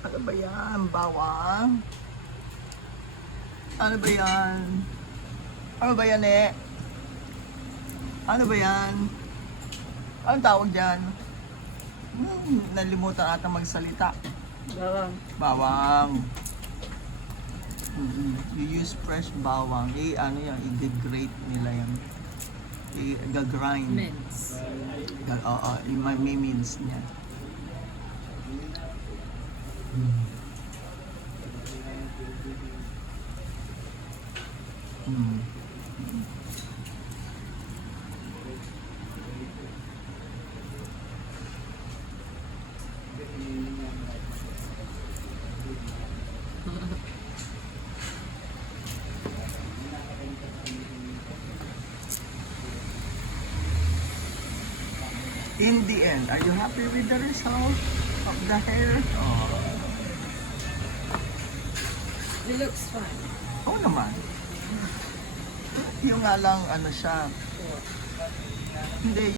Ano ba yan? Bawang? Ano ba yan? Ano ba yan eh? Ano ba yan? Anong tawag dyan? Nalimutan ata magsalita. Bawang. Bawang. You use fresh bawang. Ano yan? I-degrade nila yan. I-grind. Mince. Oo, may mince niya. In the end, are you happy with the result of the hair? Oh, It looks fine. oo naman. Yung nga lang, ano siya, hindi,